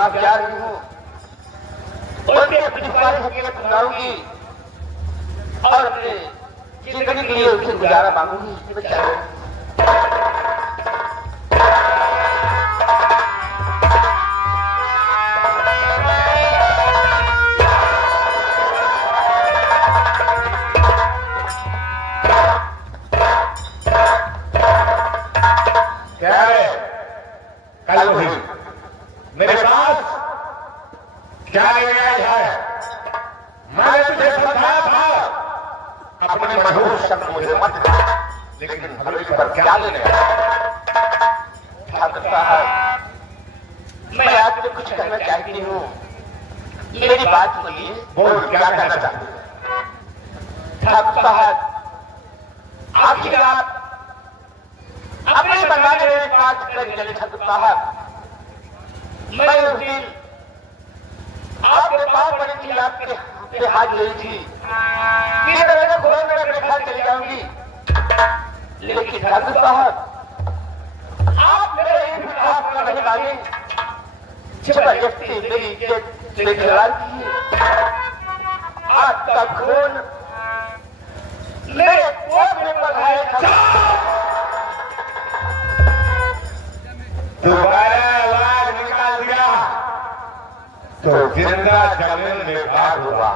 पास जा रही हूँ, उनके पिछवाड़े हकीकत सुनाऊंगी और अपने जिंदगी के लिए उनसे गुजारा मांगूंगी। बेचारे क्या है कल भी मेरे पास क्या ले आया है? मैंने तुझे समझाया था अपने मशहूर शब्द मुझे मत दे, लेकिन हवेली पर क्या लेने आया? ठाकुर साहब, मैं आपसे कुछ कहना चाहती हूँ, मेरी बात सुनिए। बोल, क्या कहना चाहते हो? ठाकुर साहब, आखिर आप अपने बनाने में बात कर चले। ठाकुर साहब, मैं उस दिन आपके पास पड़ी थी, आपके हाथ गई थी, मेरा खुदा मेरा अपने घर चली जाऊंगी, लेकिन ठाकुर साहब आप मेरे इंसाफ का नहीं मांगे, जबरदस्ती मेरी इज्जत से खिला दी। आपका खून मेरे कोट में बहाया था। दोबारा आवाज निकाल दिया तो जिंदा जमीन में भाग हुआ।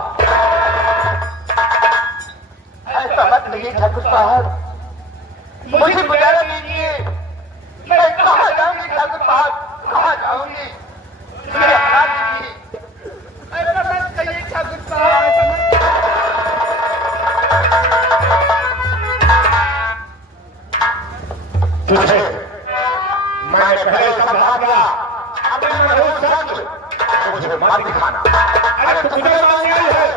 ऐसा मत नहीं ठाकुर साहब, मुझे गुजारा दीजिए। मैं कहाँ जाऊंगी ठाकुर साहब, कहाँ जाऊंगी? मुझे हटा दीजिए। ऐसा मत कहिए ठाकुर साहब, ऐसा मत। तुझे मैंने पहले समझा दिया, अपने मशहूर शब्द मुझे मत दिखाना। अरे तुझे मांगी है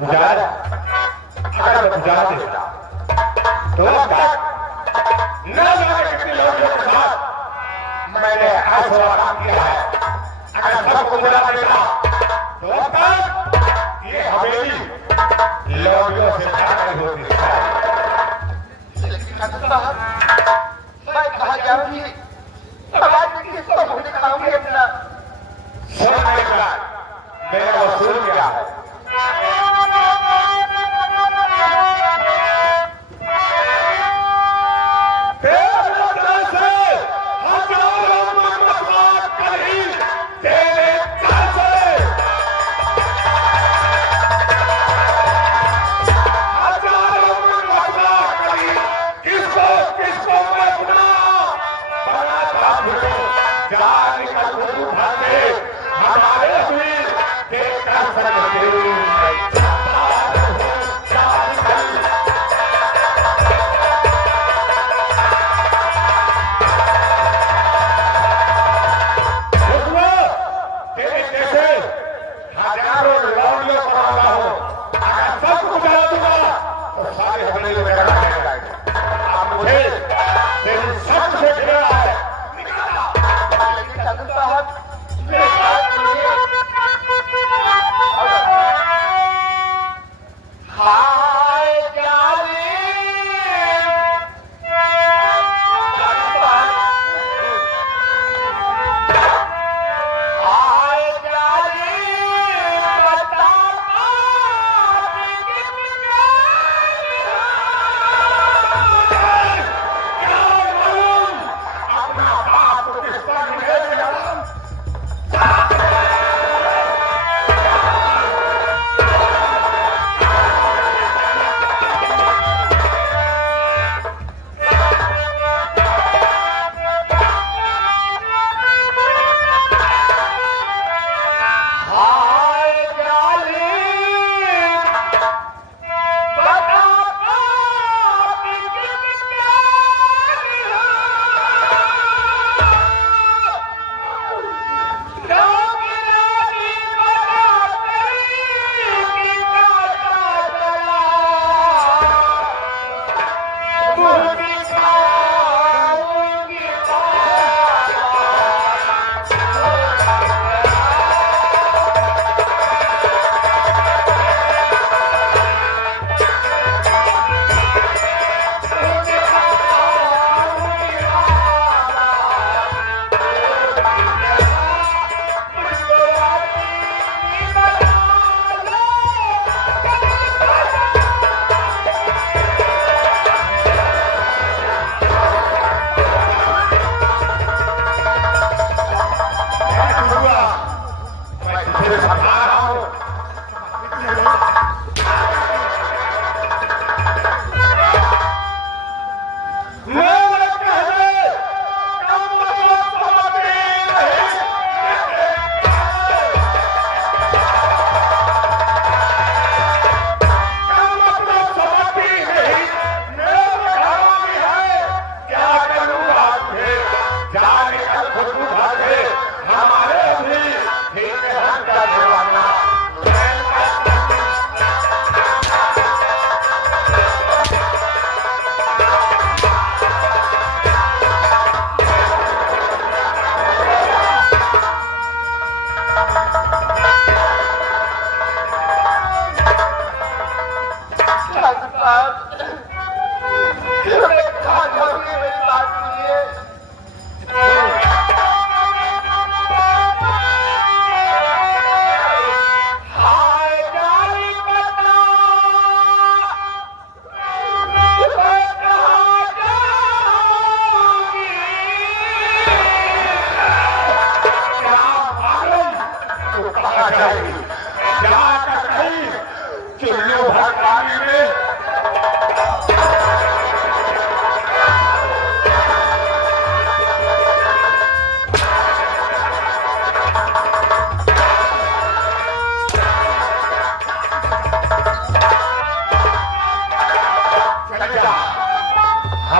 गुजारा, अगर मैं गुजारा देता तो अब तक न जाने कितने लोगों के साथ मैंने ऐसा वादा किया है। अगर सबको गुजारा देता तो अब तक ये हवेली लोगों से ज्यादा होती है। ठाकुर साहब, मैं कहाँ जाऊंगी? समाज में किसको मुंह दिखाऊंगी अपना? सुनने का मेरा वसूल क्या है? हजारों मन मसवाक करी तेरे घर से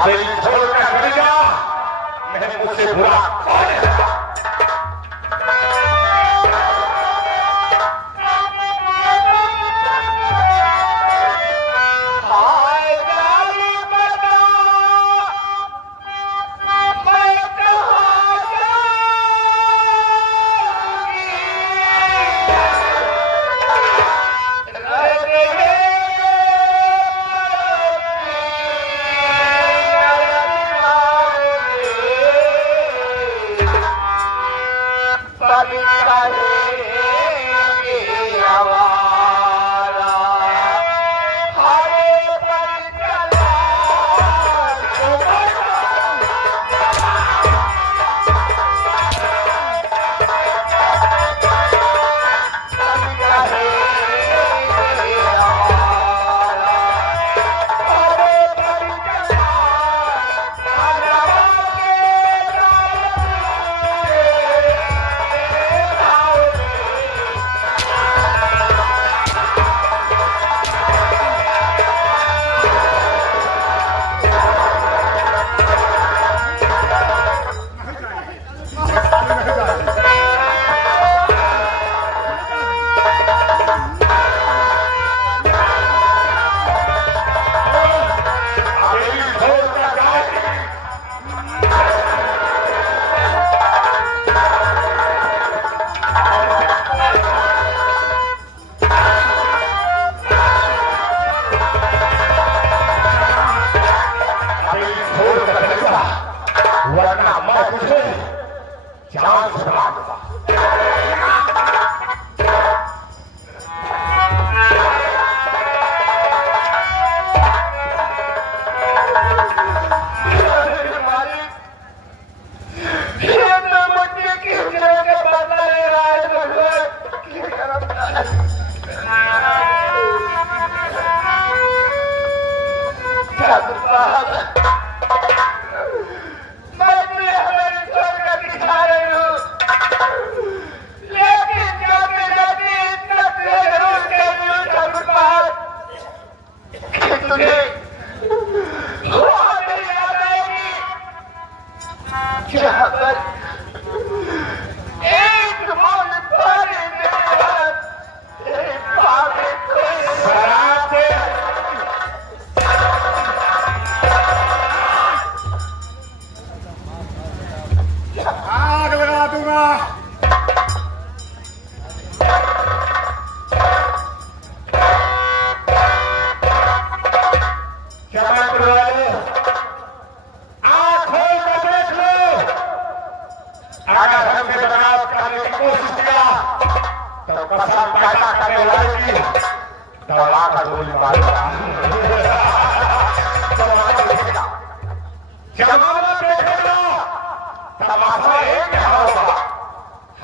हवेली छोड़कर चले जा, नहीं मुझसे बुरा कौन है? वरना मैं तुझे जान से मार दूंगा।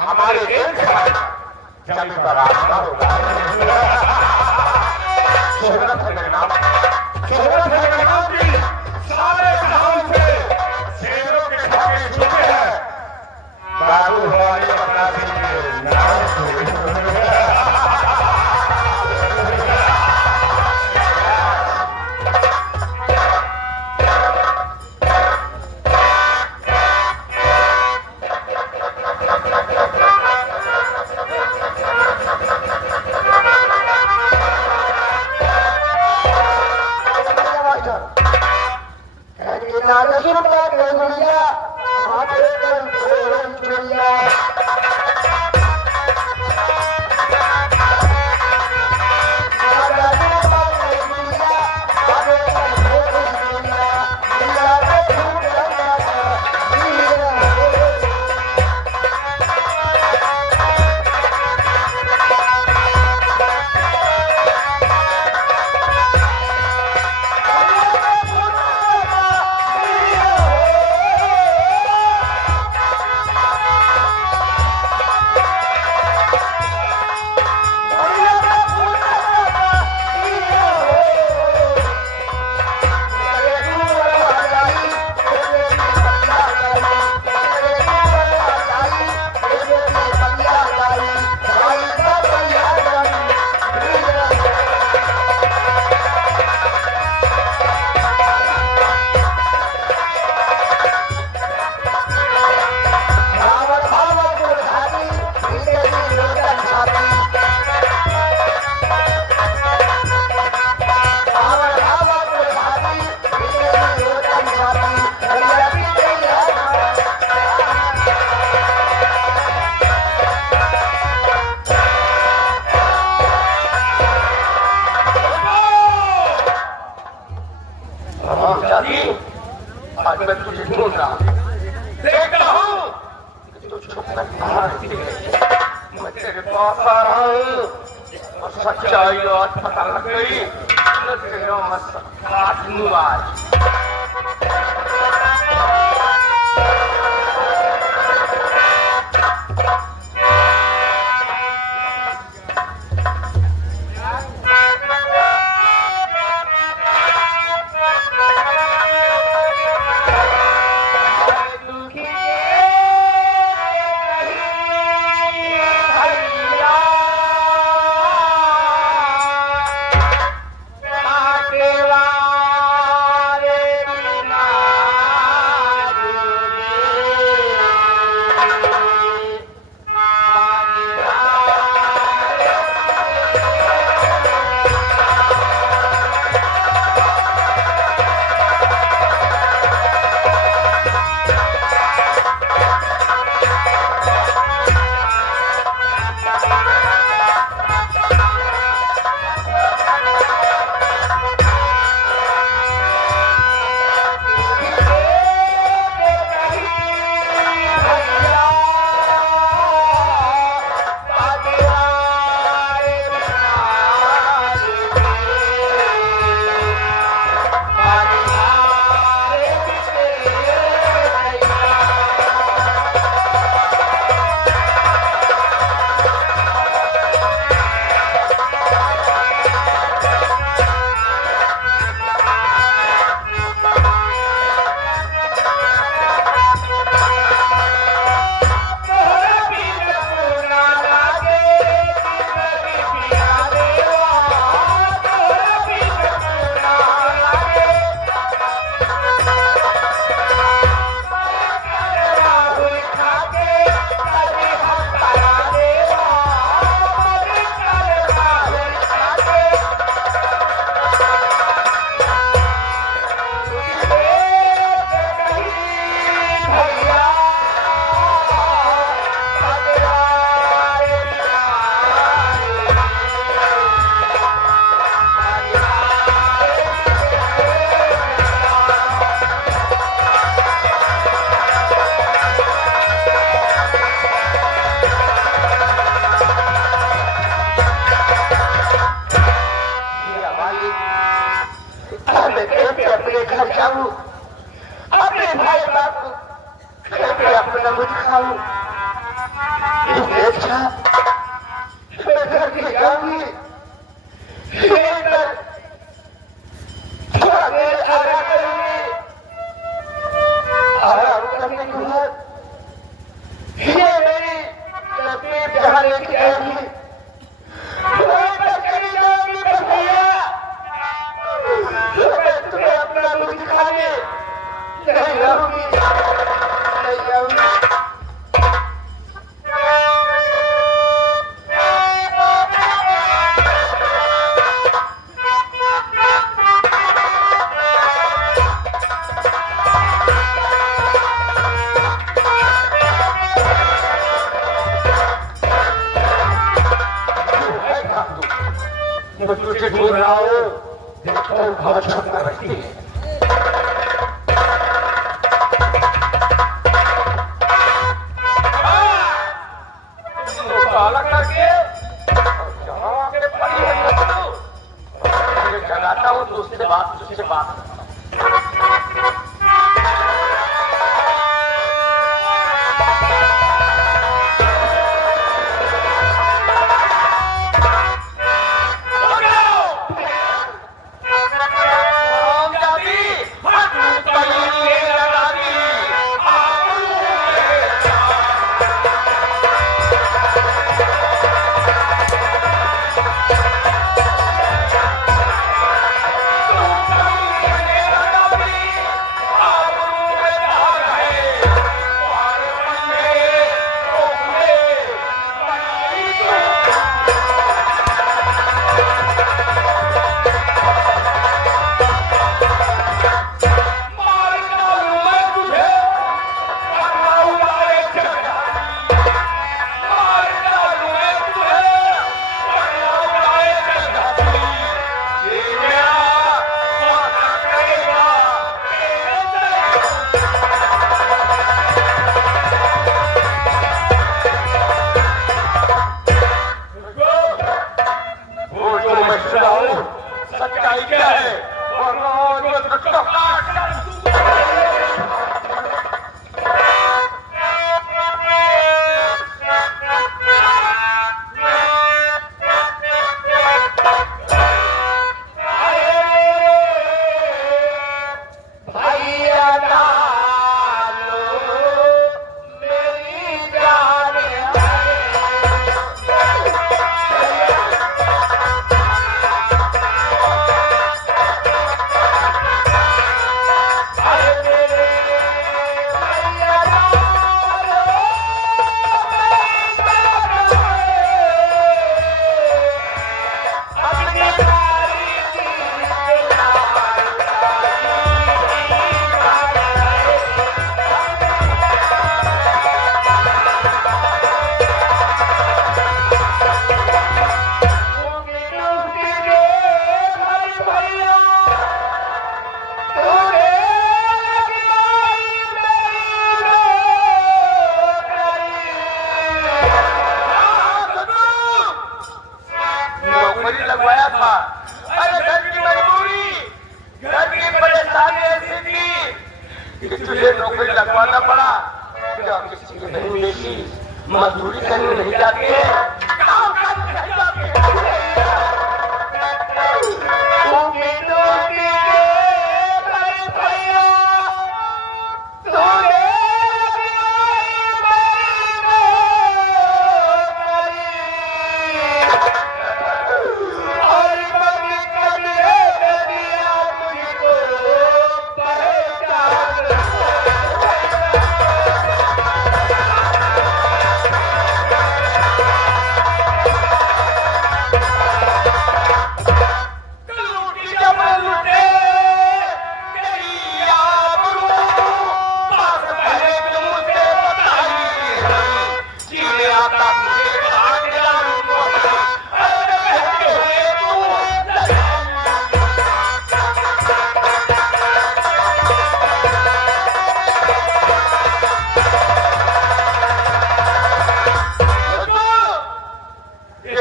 हमारे एक जंग पर आना होगा। शोहरत है नाम की सारे जहां से शेरों के खाके छूटे हैं। बाबू हवाई अपराधी के नाम से सच्चाई और पता लग गई तो तेरा मत काट लूं आज। अपने घर जाऊं, अपने भाई बाप को अपना मुझ खाऊं, इससे अच्छा मैं घर के जाऊंगी, थोड़ा देर आराम करूंगी, आराम करने के बाद ये मेरी नसीब जहाँ लेके आएगी तुम्हें अपना मुझ दिखाने नहीं जाऊंगी, नहीं जाऊंगी। तुझे ढूंढ रहा हूँ, बहुत क्षमता रखती है। काला करके जहाँ आगे पड़ी है मुझे जगाता हूँ तो उससे बात सच्चाई क्या है वो तो काट लगवाया था। अरे घर की मजबूरी, घर की परेशानी ऐसी थी कि तुझे नौकरी लगवाना पड़ा। क्या किसी की नहीं मिली, मजदूरी करने नहीं जाती है, काम करने नहीं जाती है।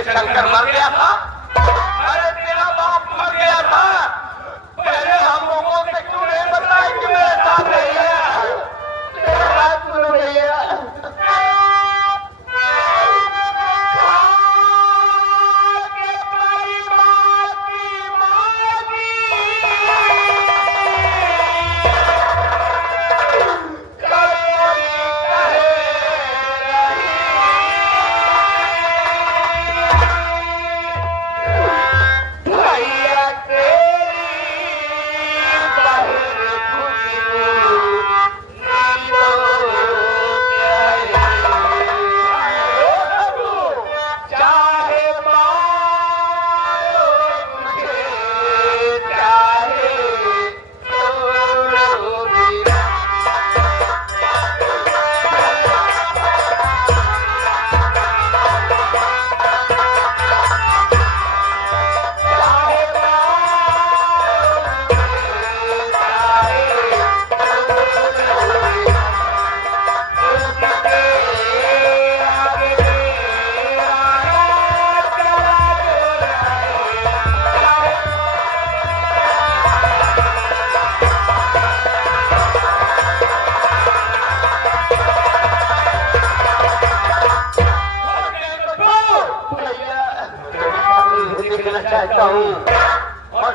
शंकर मर गया था। अरे तेरा बाप मर गया था। पहले हम लोगों से क्यों नहीं बताया कि मेरे साथ नहीं है? मेरी बात सुनो भैया। चाहता हूँ और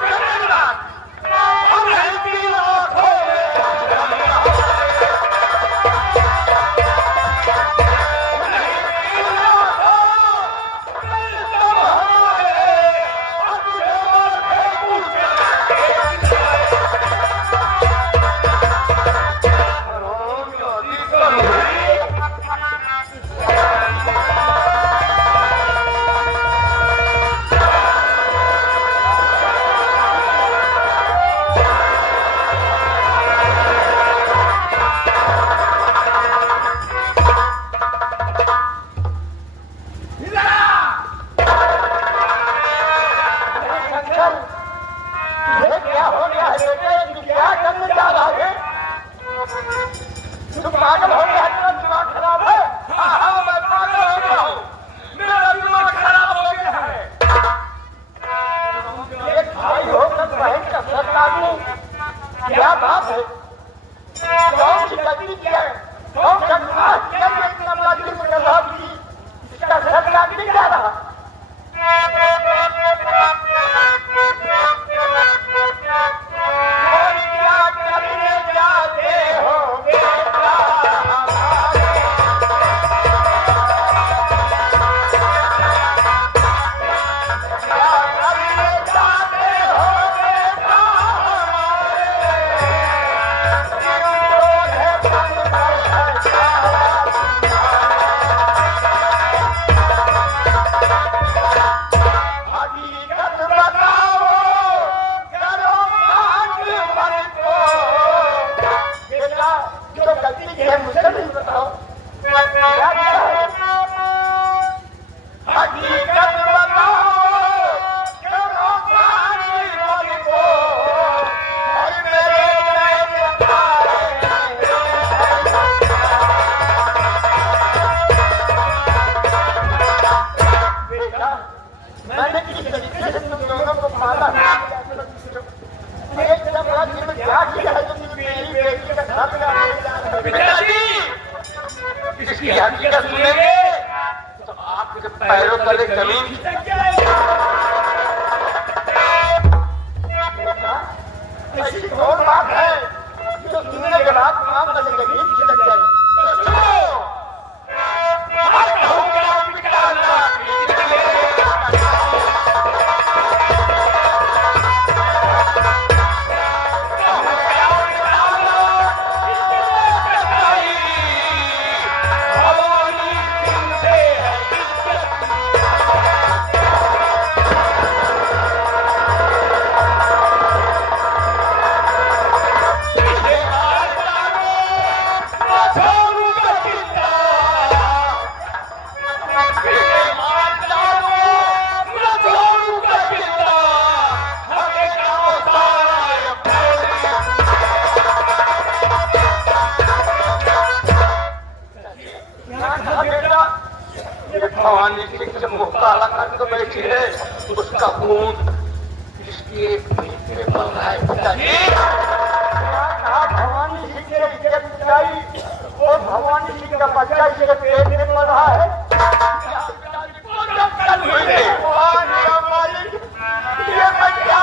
माला एक समाज में क्या किया है तुमने मेरी बेटी का घर का पिताजी इसकी हकीकत सुनेंगे तो आपके पैरों तले जमीन खिसक जाएगी। ऐसी कौन बात है जो सुनने के बाद मां तले जमीन खिसक जाएगी? भवानी सिंह से मुंह काला करके बैठी है उसका खून इसके पेट में बह रहा है पिताजी। भवानी सिंह के पिताजी और भवानी सिंह का बच्चा इसके पेट में बह रहा है। ये बच्चा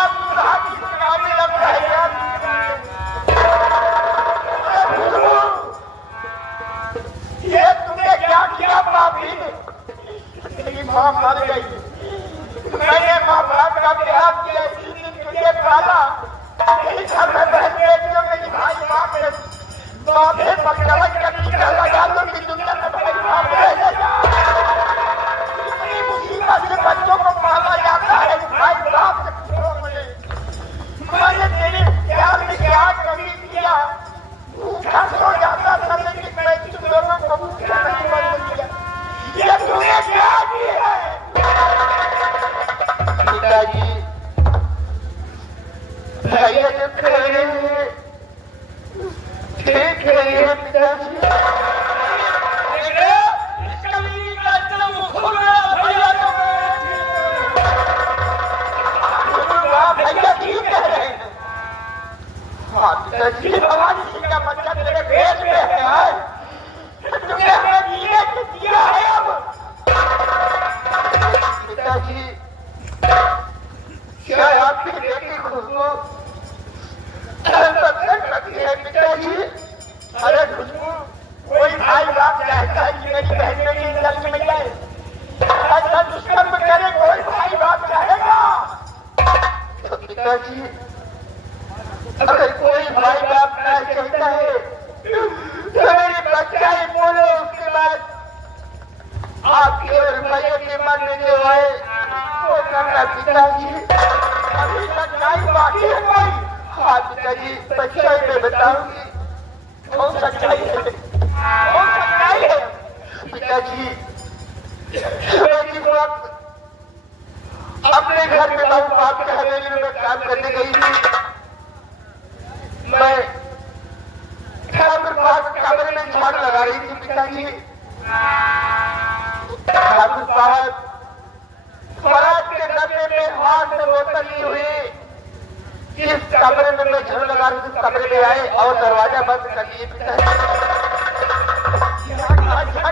ये तुमने क्या किया पापी? तेरी मां मर गई, मैंने मां बाप का प्यार किया, इसी दिन तुझे पाला। यही घर में बैठे जो मेरी भाई बाप ने बापे पकड़ा का टीका लगा दो कि दुनिया में भाई बाप रह जा। इतनी मुसीबत से बच्चों को पाला जाता है भाई बाप से क्यों मिले? मैंने तेरे प्यार में क्या कमी किया? भूखा सो जाता था लेकिन मैं तुम दोनों को भूखा नहीं मरने दिया। ये तूने क्या किया है? पिताजी भैया जब कह रहे हैं ठीक है पिताजी। भैया ठीक कह रहे हैं। हाँ पिताजी भवानी सिंह का बच्चा तेरे पेट में है, तुमने हमें जीने को दिया है। अब पिताजी क्या आपकी बेटी खुशबू करती है? पिताजी अरे खुशबू कोई भाई बाप चाहता है कि मेरी बहन मेरी इज्जत में जाए, ऐसा दुष्कर्म करे कोई भाई बाप चाहेगा? तो पिताजी अगर कोई भाई बाप नहीं चाहता है तो मेरी बच्चा ही बोलो, उसके बाद आपके और भैया के मन में जो है वो करना। पिताजी अभी तक नहीं बाकी है कोई? हाँ पिताजी सच्चाई में बताऊंगी। कौन सच्चाई है? कौन सच्चाई है? पिताजी मैं जिस वक्त अपने घर में बहू बाप के हवेली में काम करने गई थी, मैं ठाकुर साहब कमरे में झाड़ू लगा रही थी। पिताजी ठाकुर साहब परात के डब्बे में हाथ से बोतल ली हुई इस कमरे में मैं झाड़ू लगा रही थी, कमरे में आए और दरवाजा बंद कर दिए। पिताजी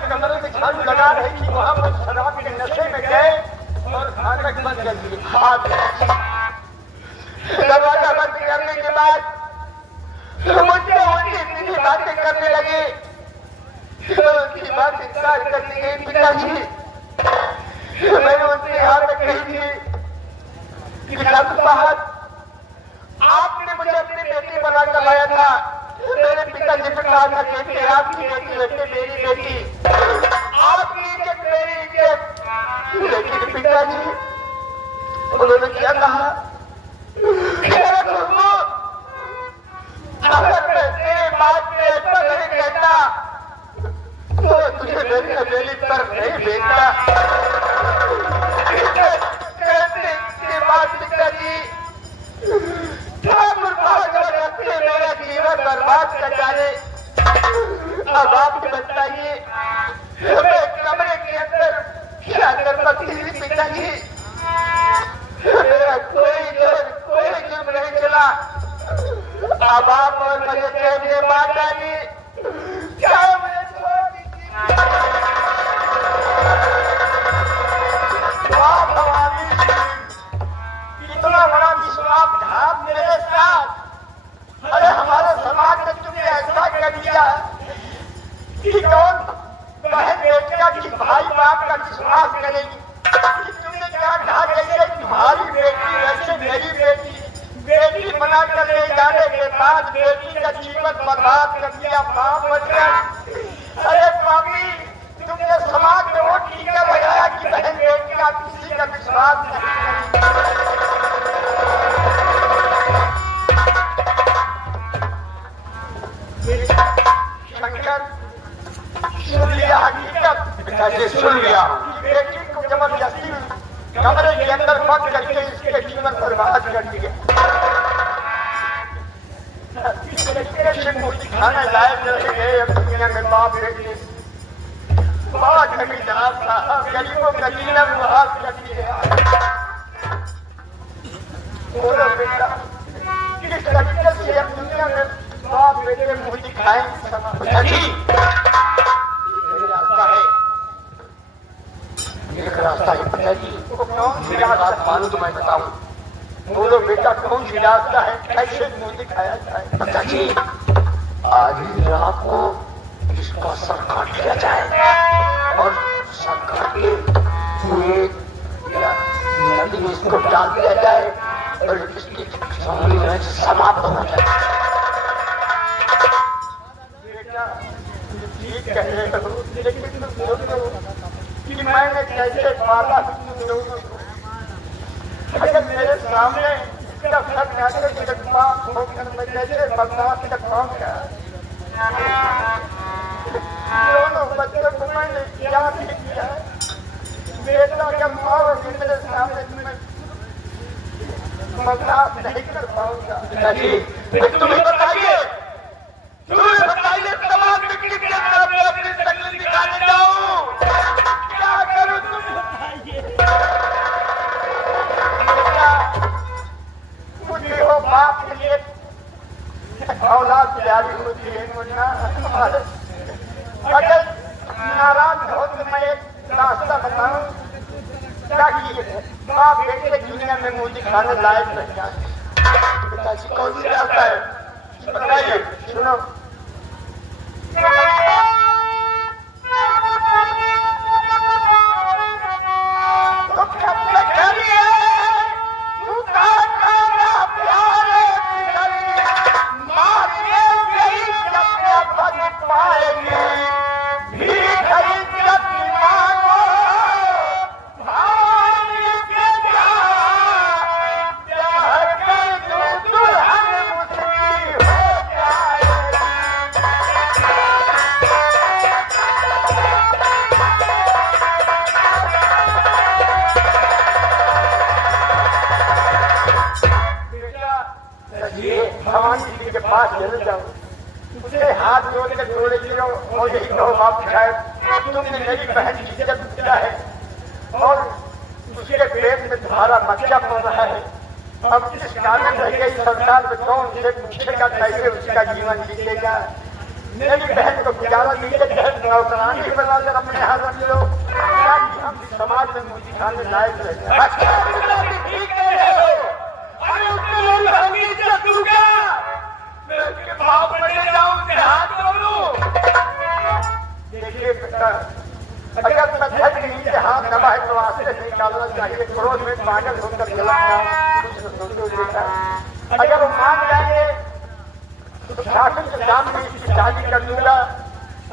कमरे में झाड़ू लगा रही थी, वहां पर शराब के नशे में गए और फाटक बंद कर दिए। दरवाजा बंद करने के बाद मुझसे उनकी बातें करने लगे, उनकी बातें स्टार्ट करने गई। पिताजी मैंने उनसे यहाँ तक कही थी कि ठाकुर साहब आपने मुझे अपनी बेटी बनाकर लाया था, मेरे पिताजी से कहा था कि आपकी बेटी वैसे मेरी बेटी, आपकी इज्जत मेरी इज्जत। लेकिन पिताजी उन्होंने क्या कहा? अगर मैं तेरे बात में ऐसा नहीं कहता तो तुझे मेरी हवेली पर नहीं भेजता। कहने के बाद पिताजी ठाकुर साहब मेरा जीवन बर्बाद कर डाले। अब आप बताइए मैं कमरे के अंदर क्या कर सकती थी? पिताजी मेरा कोई विश्वास घात मेरे साथ। अरे हमारे समाज में तुमने ऐसा कर दिया कि कौन बहन बेटिया की भाई बाप का विश्वास करेगी। तुमने क्या कहा, जैसे तुम्हारी बेटी वैसे मेरी बेटी। बेटी मना कर ले जाने के बाद बेटी का जीवन बर्बाद कर दिया, बाप बनकर। अरे पापी, तुमने समाज में वो टीका लगाया कि बहन बेटी का किसी का विश्वास नहीं। शंकर, सुन लिया हकीकत? कैसे सुन लिया? बेटी को जबरदस्ती कमरे के अंदर बंद करके इसके जीवन बर्बाद कर दिया। खाना लायक रह गए दुनिया में बाप बेटी। बहुत जमींदार साहब गरीबों का जीना मुहाल कर दिया। बोलो बेटा, किस तरीके से अब दुनिया में बाप बेटे मुझे दिखाएं? एक रास्ता है पिताजी। कौन सी बात मानो तो मैं बताऊं। बोलो बेटा, कौन सी रास्ता है, कैसे मुझे दिखाया जाए? पिताजी, आज ही रात को इसका सर काट दिया जाए और सर काट के कुएं या नदी में इसको डाल दिया जाए और इसकी जिंदगी समाप्त हो जाए। बेटा, ठीक कह रहे हो, लेकिन तुम बोलो कि मैंने कैसे पाला तुम दोनों को? अगर मेरे सामने इसका सर काटे तो बाप होकर मैं कैसे बर्दाश्त कर पाऊंगा? दोनों बच्चों को मैंने क्या किया? बेटा का माँ मेरे सामने मैं बर्दाश्त नहीं कर पाऊंगा। तुम्हें बताइए, तमाम मिट्टी के अंदर मैं अपनी शक्ल दिखाने जाऊं, क्या करूं? तुम बताइए। बुद्धि हो बाप के लिए औलाद प्यारी होती है मुन्ना। अगर नाराज हो तो मैं एक रास्ता बताऊं ताकि बाप बेटे दुनिया में मुझे दिखाने लायक रह जाए। पिताजी, कौन सी रास्ता है बताइए? सुनो, भवानी जी के पास चले जाओ, उसे हाथ जोड़ के जोड़े गिरो और यही कहो, बाप शायद तुमने मेरी बहन की इज्जत किया है और उसके पेट में तुम्हारा बच्चा पड़ रहा है। अब इस कारण रह गई संसार में कौन से पूछेगा कैसे उसका जीवन बीतेगा? मेरी बहन को गुजारा दीजिए, नौकरानी बनाकर अपने हाथ रख लो ताकि हम समाज में मुझे दिखाने लायक रहे। देखिए बेटा, अगर मैं धज के नीचे हाथ दबा है तो आस्ते से निकालना चाहिए। क्रोध में पागल होकर गलत। अगर वो मान जाएंगे तो शासन के सामने इसकी शादी कर दूंगा।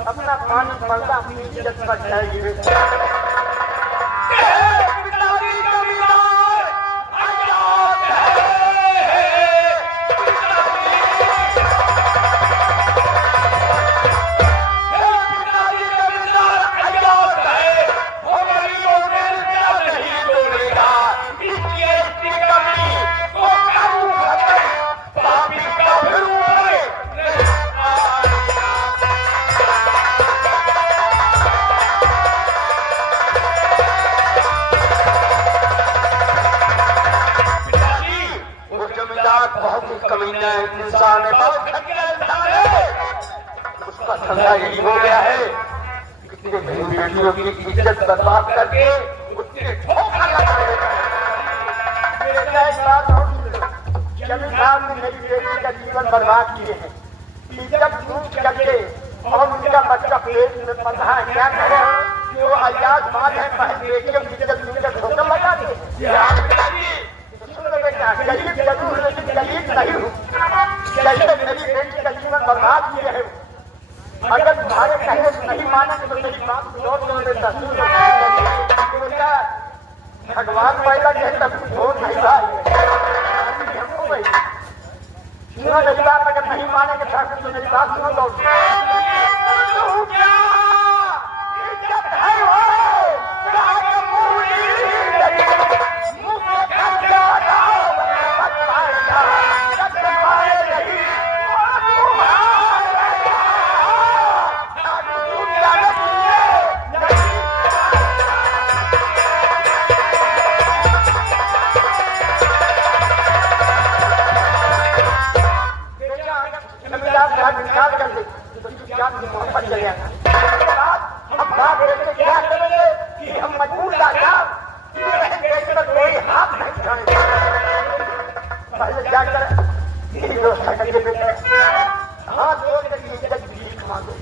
अपना पानी पड़ना अपनी इज्जत बच जाएगी। बहुत ही कमीना इंसान है, बहुत घटिया इंसान है। उसका धंधा यही हो गया है, कितने बहन बेटियों की इज्जत बर्बाद करके उसने धोखा लगा। जमींदार ने मेरी बेटी का जीवन बर्बाद किए हैं। जब दूध करके और उनका बच्चा पेट में पल रहा है, क्या करे जो अयाज माँ है पहले बेटियों की जब ठोकर लगा दे। सुन लो बेटा, गरीब जरूर लेकिन गरीब नहीं हूँ। जैसे मेरी बेटी का जीवन बर्बाद किए है, अगर तुम्हारे कहने से नहीं मानेंगे तो मेरी बात को जोड़ दो बेटा। सुन लो बेटा, भगवान पैदा कहता छोड़ नहीं भाई। सुनो मेरी बात, अगर नहीं मानेंगे ठाकुर तो मेरी बात सुनो लो। हम बात क्या करेंगे कि हम मजबूर कोई हाथ नहीं उठाएंगे। पहले क्या करें, हाथ जोड़ के भीख मांगो।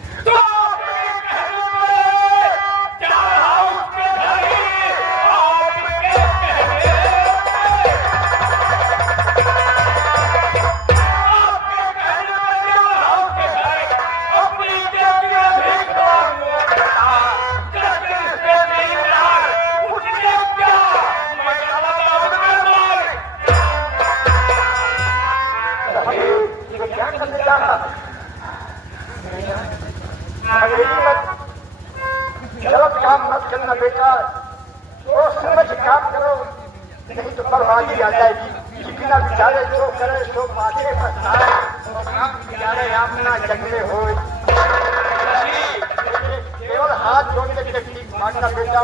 गलत काम मत करना बेटा, सोच समझ काम करो, नहीं तो बर्बादी आ जाएगी। बिना विचारे जो करे सो माथे पछताए, काम विचारे अपना जग में हो। केवल हाथ जोड़ के ठीक मांगना बेटा,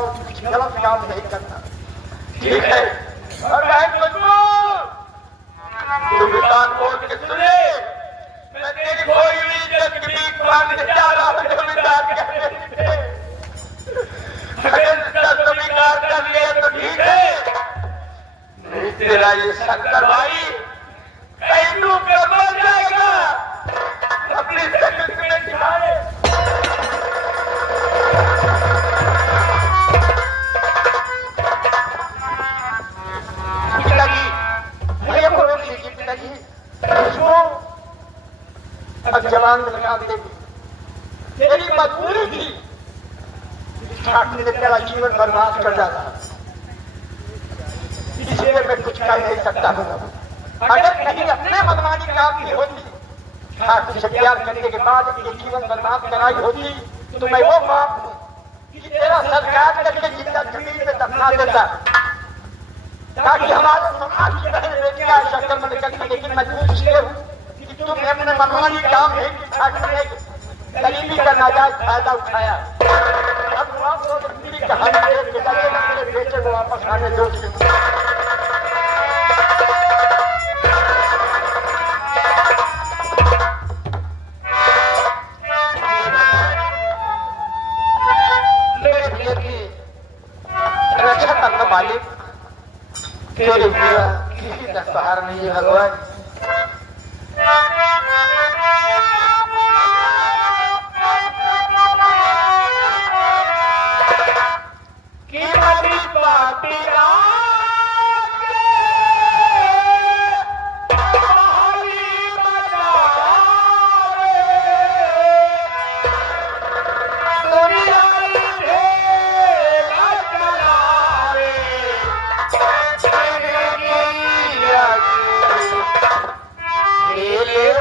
गलत काम नहीं करना, ठीक है। और तुम बोल के सुने, मैं तेरी कोई इज्जत की भीख मांगने जा रहा हूँ जमींदार के। अगर स्वीकार कर लिया तो ठीक है, नहीं तेरा ये शंकर भाई कहीं डूब कर मर जाएगा। अपनी शक्ति में दिखाए। पिताजी भैया को रोक लीजिए पिताजी, उसको अब जवान लगा देगी। तेरी मजबूरी थी, ठाकुर ने तेरा जीवन बर्बाद कर डाला, इसलिए मैं कुछ कह नहीं सकता हूँ। अगर कहीं अपने मनमानी काम की होती, ठाकुर से प्यार करने के बाद ये जीवन बर्बाद कराई होती, तो मैं वो बाप हूँ कि तेरा सरकार करके जिंदा जमीन में दफना देता, ताकि हमारे समाज की बहन बेटियां शक्कर करती। लेकिन मजबूर इसलिए हूँ कि तुमने अपने मनमानी काम नहीं की, ठाकुर ने गरीबी का नाजायज फायदा उठाया। अब पूरी कहानी मेरे बेटे को वापस आने दो। मेरे भैया की रक्षा करना मालिक, तेरे बिना किसी का सहारा नहीं है भगवान। ले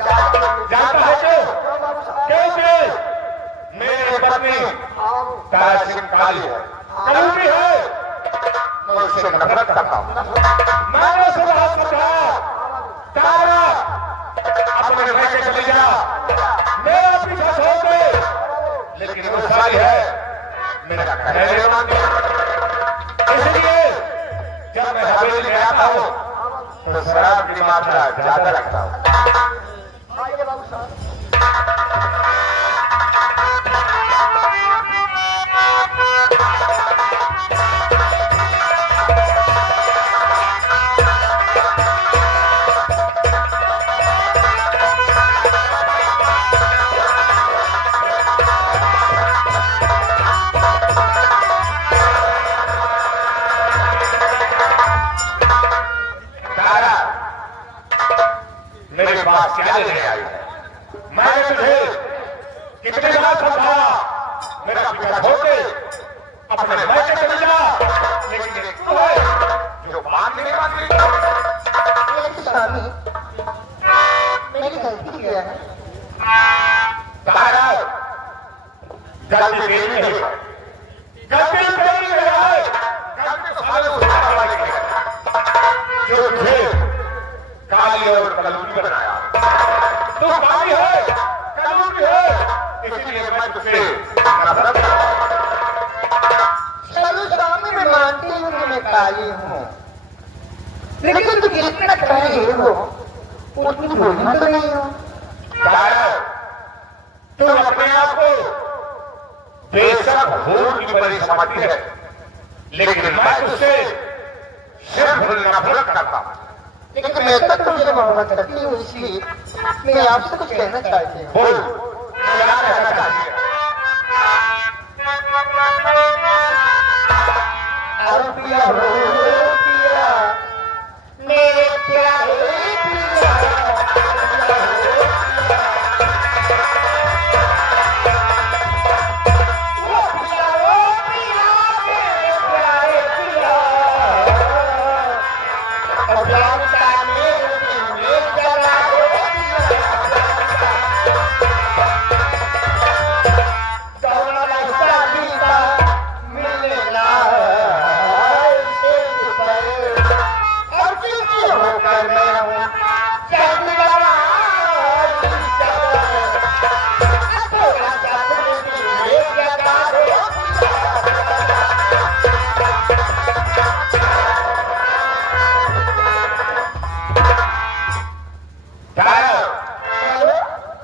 जाओ। जानता है क्योंकि मेरी पत्नी तारा सिंह काली है, कलूटी है, मैं उससे नफरत करता हूँ। मैंने उसे बहुत समझाया, तारा अपने मायके चली जा, मेरा पीछा छोड़ दे, लेकिन वो सारी है मेरा कहने नहीं मानती। इसलिए जब मैं हवेली में आता हूँ तो शराब की मात्रा ज्यादा रखता हूँ। मेरे पास क्या लेने आई है? मैंने तुझे कितने बार समझाया, मेरा पीछा छोड़ दे, अपने मायके चली जा, लेकिन ये तू है जो मान नहीं मानती। स्वामी, मेरी गलती क्या है? तारा, गलती तेरी नहीं है, गलती तेरी नहीं है, गलती तो सारे उस वाले की है जो तुझे काली और कलूटी बनाया। तू काली है, कलूटी है, इसलिए मैं तुझसे नफरत करता हूं। चलो स्वामी, मैं मानती हूँ कि मैं काली हूँ, लेकिन तुम जितना कह रहे हो उतनी बोलना तो नहीं हो। तू अपने आप को बेशक भूल की बड़ी समझती है, लेकिन मैं तुझसे सिर्फ नफरत करता हूं। लेकिन मैं तो तुमसे मोहब्बत करती हूँ, इसलिए मैं आपसे कुछ कहना चाहती हूँ। बोल, क्या कहना चाहती है? अरे पिया हो पिया, मेरे प्यारे पिया,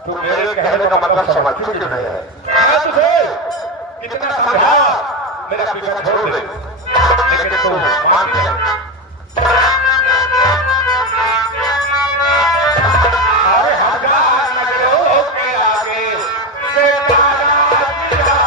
तू मेरे कहने का मतलब समझती क्यों नहीं है? मैं तुझे कितना समझाया, मेरा पीछा छोड़ दे, लेकिन तू मानती है। अरे हजार नजरों के आगे से तारा दिया,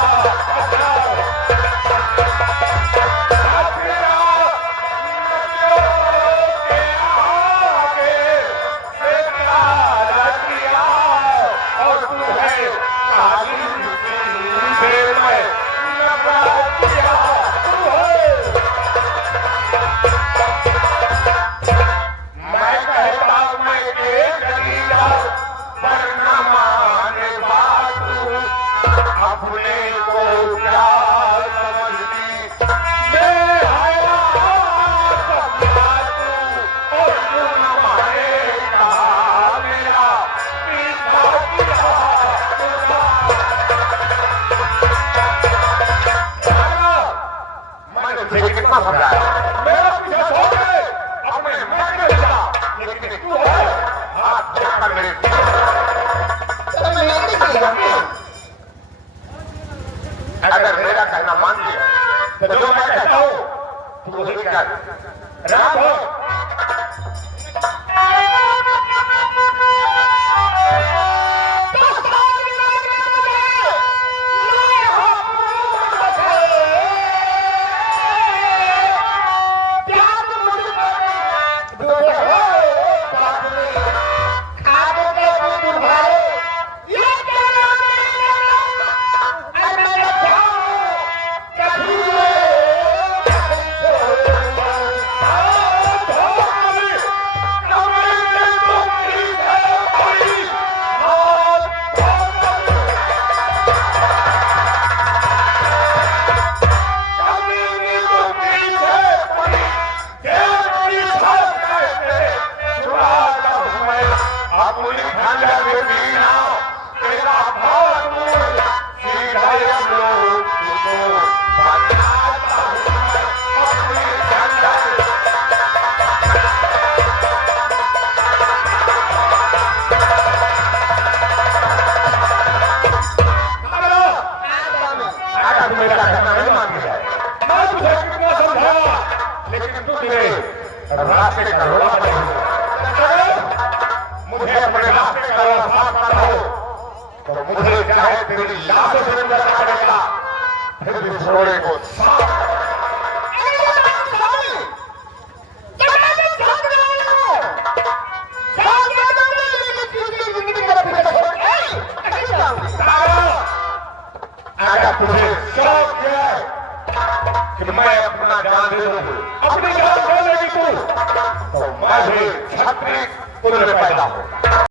कितना समझाया, मेरा पीछा छोड़ दे, अपने मायके जा, लेकिन तू है हाथ पकड़ मेरे। अगर मेरा कहना मान लिया तो जो मैं कहता हूँ तू वही कर। रात हो अपनी ठंडा के बिना तेरा भाव सीधा हम लोग तुझको बताता हूँ अपनी ठंडा मेरा कहना नहीं मान गया मैं तुझे कितना समझाया लेकिन तू मेरे रास्ते का रोड़ा नहीं मुझे अपने रास्ते का रास्ता कर हो तो मुझे चाहे तेरी लाश से अंदर करेगा फिर भी घोड़े को साफ तुझे शौक क्या है कि मैं अपना जान दे दूं अपनी जान दे देगी तू तो मैं भी छत्री कुल में पैदा हूं